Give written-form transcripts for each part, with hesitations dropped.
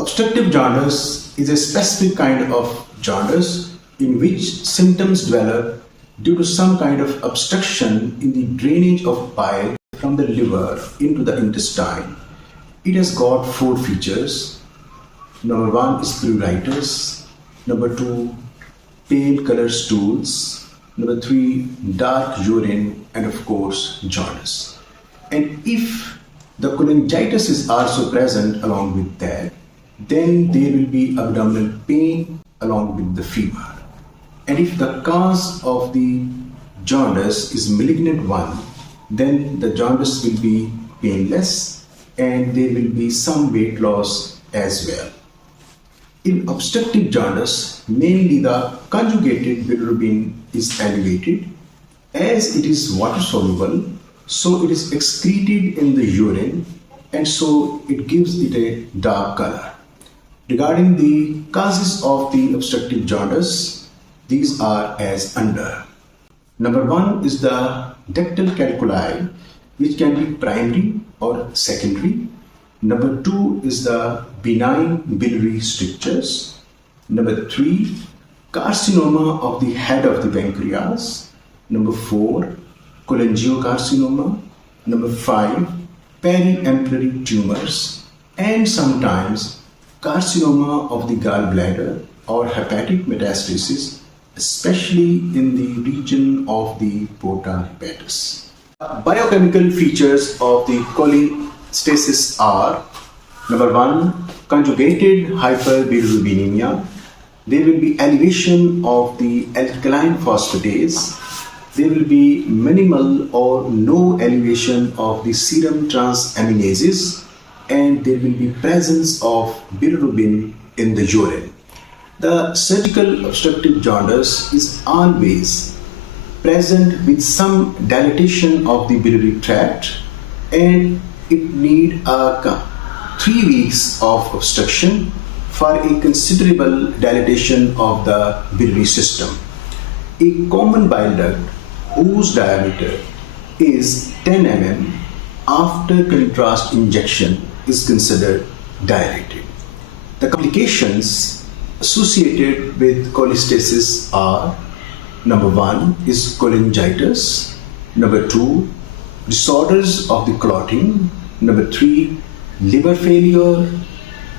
Obstructive jaundice is a specific kind of jaundice in which symptoms develop due to some kind of obstruction in the drainage of bile from the liver into the intestine. It has got four features. Number one is pruritus. Number two, pale colored stools. Number three, dark urine, and of course, jaundice. And if the cholangitis is also present along with that, then there will be abdominal pain along with the fever. And if the cause of the jaundice is malignant one, then the jaundice will be painless and there will be some weight loss as well. In obstructive jaundice, mainly the conjugated bilirubin is elevated. As it is water soluble, so it is excreted in the urine and so it gives it a dark color. Regarding the causes of the obstructive jaundice, these are as under. Number one is the ductal calculi, which can be primary or secondary. Number two is the benign biliary strictures. Number three, carcinoma of the head of the pancreas. Number four, cholangiocarcinoma. Number five, periampullary tumors, and sometimes carcinoma of the gallbladder or hepatic metastasis, especially in the region of the porta hepatis. Biochemical features of the cholestasis are: number one, conjugated hyperbilirubinemia. There will be elevation of the alkaline phosphatase. There will be minimal or no elevation of the serum transaminases, and there will be presence of bilirubin in the urine. The surgical obstructive jaundice is always present with some dilatation of the biliary tract, and it needs 3 weeks of obstruction for a considerable dilatation of the biliary system. A common bile duct whose diameter is 10 mm after contrast injection is considered dilated. The complications associated with cholestasis are: number one is cholangitis. Number two, disorders of the clotting. Number three, liver failure,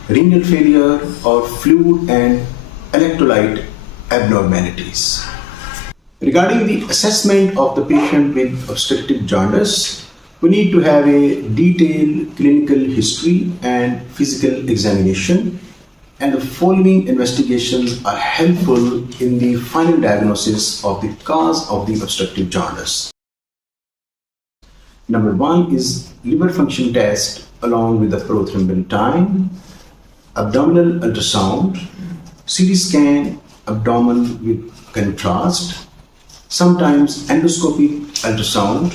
renal failure, or fluid and electrolyte abnormalities. Regarding the assessment of the patient with obstructive jaundice, we need to have a detailed clinical history and physical examination, and the following investigations are helpful in the final diagnosis of the cause of the obstructive jaundice. Number one is liver function test along with the prothrombin, abdominal ultrasound, CT scan, abdomen with contrast, sometimes endoscopic ultrasound,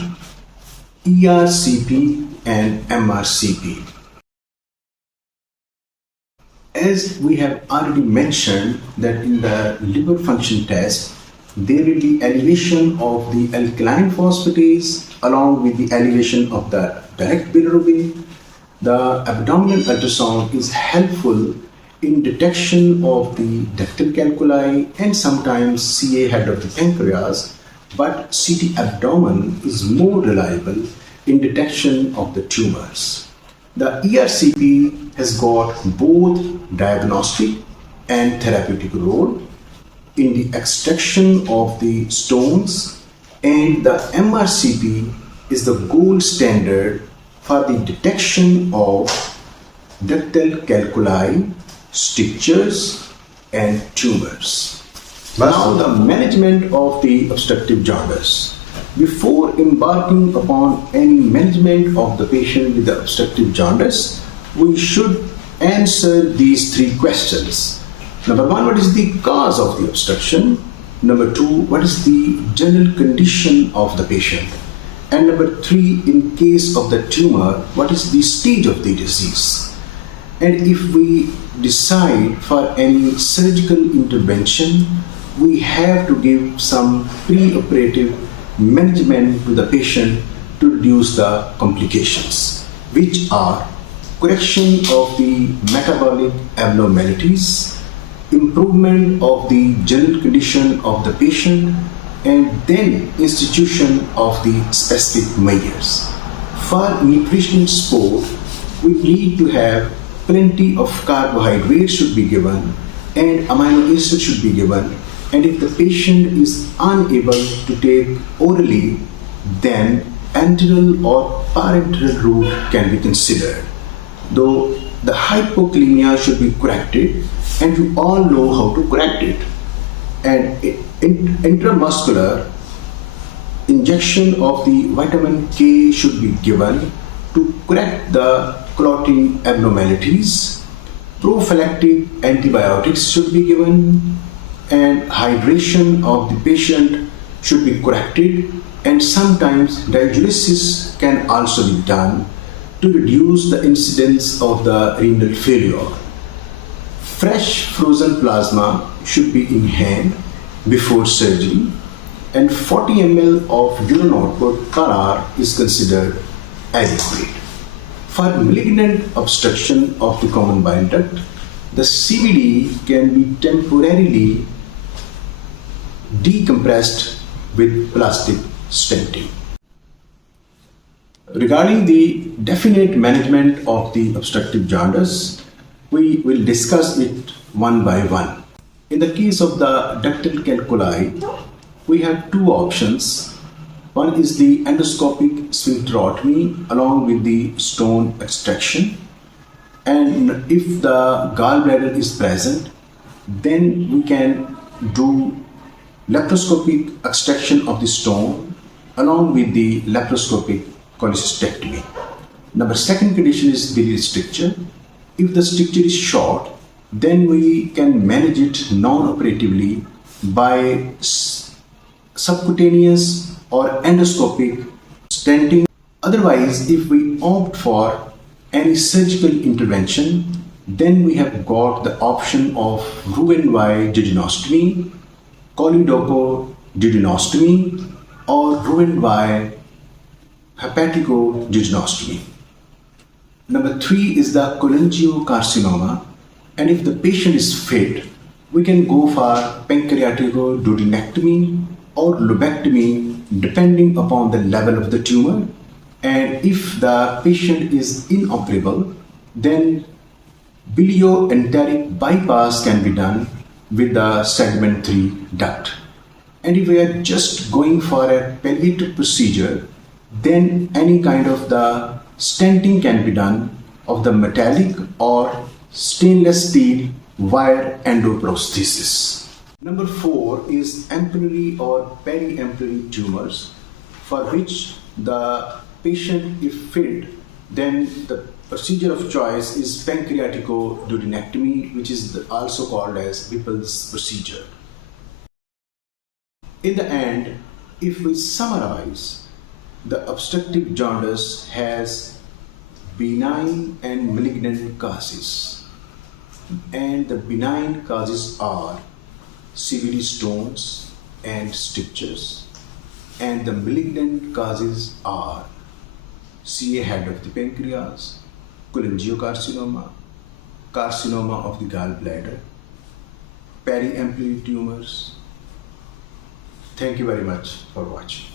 ERCP and MRCP. As we have already mentioned that in the liver function test, there will be elevation of the alkaline phosphatase along with the elevation of the direct bilirubin. The abdominal ultrasound is helpful in detection of the ductal calculi and sometimes CA head of the pancreas, but CT abdomen is more reliable in detection of the tumors. The ERCP has got both diagnostic and therapeutic role in the extraction of the stones, and the MRCP is the gold standard for the detection of ductal calculi, strictures, and tumors. Now the management of the obstructive jaundice. Before embarking upon any management of the patient with the obstructive jaundice, we should answer these three questions. Number one, what is the cause of the obstruction? Number two, what is the general condition of the patient? And number three, in case of the tumor, what is the stage of the disease? And if we decide for any surgical intervention, we have to give some pre-operative management to the patient to reduce the complications, which are correction of the metabolic abnormalities, improvement of the general condition of the patient, and then institution of the specific measures. For nutritional support, we need to have plenty of carbohydrates should be given and amino acids should be given, and if the patient is unable to take orally, then enteral or parenteral route can be considered. Though the hypokalemia should be corrected, and you all know how to correct it. And intramuscular injection of the vitamin K should be given to correct the clotting abnormalities. Prophylactic antibiotics should be given, and hydration of the patient should be corrected, and sometimes diuresis can also be done to reduce the incidence of the renal failure. Fresh frozen plasma should be in hand before surgery, and 40 ml of urine output per hour is considered adequate. For malignant obstruction of the common bile duct, the CVD can be temporarily decompressed with plastic stenting. Regarding the definite management of the obstructive jaundice, we will discuss it one by one. In the case of the ductal calculi, we have two options. One is the endoscopic sphincterotomy along with the stone extraction, and if the gallbladder is present, then we can do laparoscopic extraction of the stone along with the laparoscopic cholecystectomy. Number second condition is biliary stricture. If the stricture is short, then we can manage it non-operatively by subcutaneous or endoscopic stenting. Otherwise, if we opt for any surgical intervention, then we have got the option of Roux-en-Y duodenostomy, choledochal duodenostomy, or Roux-en-Y hepatico-duodenostomy. Number 3 is the cholangiocarcinoma, and if the patient is fit, we can go for pancreatico-duodenectomy or lobectomy depending upon the level of the tumor, and if the patient is inoperable, then bilioenteric bypass can be done with the segment 3 duct. And if we are just going for a palliative procedure, then any kind of the stenting can be done of the metallic or stainless steel wire endoprosthesis. Number 4 is ampullary or periampullary tumors, for which the patient, if fit, then the procedure of choice is pancreatico-duodenectomy, which is also called as Whipple's procedure. In the end, if we summarize, the obstructive jaundice has benign and malignant causes, and the benign causes are CVD stones and strictures, and the malignant causes are CA head of the pancreas, cholangiocarcinoma, carcinoma of the gallbladder, periampullary tumors. Thank you very much for watching.